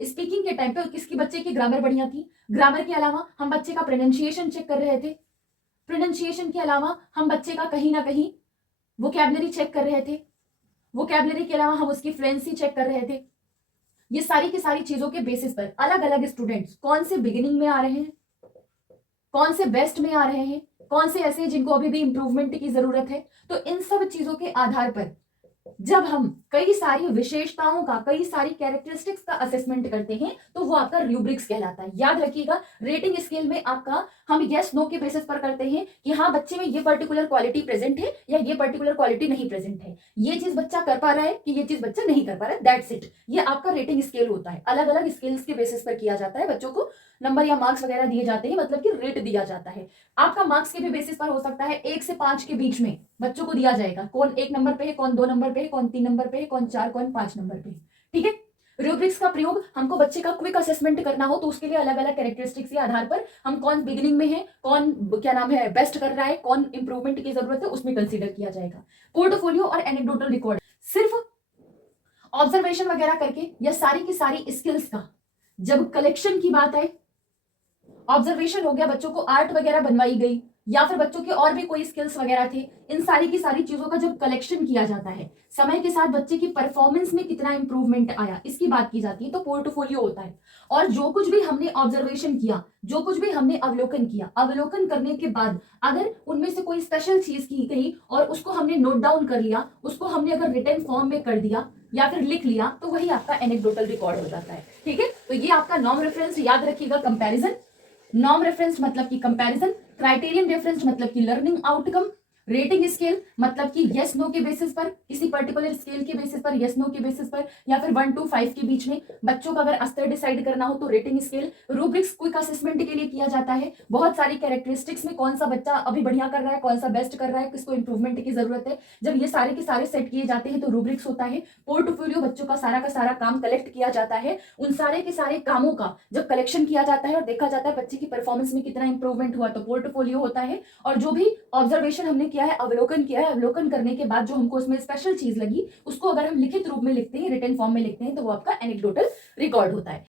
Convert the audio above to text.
Speaking के time पे किसकी बच्चे की ग्रामर बढ़िया थी, ग्रामर के अलावा हम बच्चे का प्रोनाउंसिएशन चेक कर रहे थे, प्रोनाउंसिएशन के अलावा हम बच्चे का कहीं ना कहीं वोकैबुलरी चेक कर रहे थे, वोकैबुलरी के अलावा हम उसकी फ्लुएंसी चेक कर रहे थे। ये सारी की सारी चीजों के बेसिस पर अलग अलग स्टूडेंट्स कौन से बिगिनिंग में आ रहे हैं, कौन से बेस्ट में आ रहे हैं, कौन से ऐसे जिनको अभी भी इंप्रूवमेंट की जरूरत है, तो इन सब चीजों के आधार पर जब हम कई सारी विशेषताओं का, कई सारी कैरेक्टरिस्टिक्स का असेसमेंट करते हैं तो वो आपका रूब्रिक्स कहलाता है। याद रखिएगा, रेटिंग स्केल में आपका हम यस नो के बेसिस पर करते हैं कि हाँ बच्चे में ये पर्टिकुलर क्वालिटी प्रेजेंट है या ये पर्टिकुलर क्वालिटी नहीं प्रेजेंट है, ये चीज बच्चा कर पा रहा है कि ये चीज बच्चा नहीं कर पा रहा है, दैट्स इट। ये आपका रेटिंग स्केल होता है। अलग अलग स्केल्स के बेसिस पर किया जाता है, बच्चों को नंबर या मार्क्स वगैरह दिए जाते हैं, मतलब कि रेट दिया जाता है। आपका मार्क्स के भी बेसिस पर हो सकता है 1 से 5 के बीच में बच्चों को दिया जाएगा, कौन 1 नंबर पे है, कौन 2 नंबर पे है, कौन 3 नंबर पे है, कौन 4, कौन 5 नंबर पे है। ठीक है, रूब्रिक्स का प्रयोग हमको बच्चे का क्विक असेसमेंट करना हो तो उसके लिए अलग अलग कैरेक्टरिस्टिक्स के आधार पर हम कौन बिगिनिंग में है, कौन क्या नाम है बेस्ट कर रहा है, कौन इंप्रूवमेंट की जरूरत है, उसमें कंसीडर किया जाएगा। पोर्टफोलियो और एनेक्डोटल रिकॉर्ड सिर्फ ऑब्जर्वेशन वगैरह करके या सारी की सारी स्किल्स का जब कलेक्शन की बात आए, ऑब्जर्वेशन हो गया, बच्चों को आर्ट वगैरह बनवाई गई या फिर बच्चों के और भी कोई स्किल्स वगैरह थे, इन सारी की सारी चीजों का जब कलेक्शन किया जाता है, समय के साथ बच्चे की परफॉर्मेंस में कितना इंप्रूवमेंट आया इसकी बात की जाती है, तो पोर्टफोलियो होता है। और जो कुछ भी हमने ऑब्जर्वेशन किया, जो कुछ भी हमने अवलोकन किया, अवलोकन करने के बाद अगर उनमें से कोई स्पेशल चीज की गई और उसको हमने नोट डाउन कर लिया, उसको हमने अगर रिटन फॉर्म में कर दिया या फिर लिख लिया, तो वही आपका एनेक्डोटल रिकॉर्ड हो जाता है। ठीक है, तो ये आपका नॉर्म रेफरेंस, याद रखिएगा कंपैरिजन। नॉर्म रेफरेंस मतलब कि कंपैरिजन, क्राइटेरियन रेफरेंस मतलब कि लर्निंग आउटकम, रेटिंग स्केल मतलब कि यस नो के बेसिस पर, किसी पर्टिकुलर स्केल के बेसिस पर, यस नो के बेसिस पर, या फिर 1 to 5 के बीच में बच्चों का अगर स्तर डिसाइड करना हो तो rating scale. Rubrics quick assessment के लिए किया जाता है, बहुत सारी कैरेक्टरिस्टिक्स में कौन सा बच्चा अभी बढ़िया कर रहा है, कौन सा बेस्ट कर रहा है, किसको इंप्रूवमेंट की जरूरत है, जब ये सारे के सारे सेट किए जाते हैं तो रूब्रिक्स होता है। पोर्टफोलियो बच्चों का सारा काम कलेक्ट किया जाता है, उन सारे के सारे कामों का जब कलेक्शन किया जाता है और देखा जाता है बच्चे की परफॉर्मेंस में कितना इंप्रूवमेंट हुआ तो पोर्टफोलियो होता है। और जो भी ऑब्जर्वेशन हमने किया है, अवलोकन किया है, अवलोकन करने के बाद जो हमको उसमें स्पेशल चीज लगी उसको अगर हम लिखित रूप में लिखते हैं, रिटन फॉर्म में लिखते हैं, तो वो आपका एनेक्डोटल रिकॉर्ड होता है।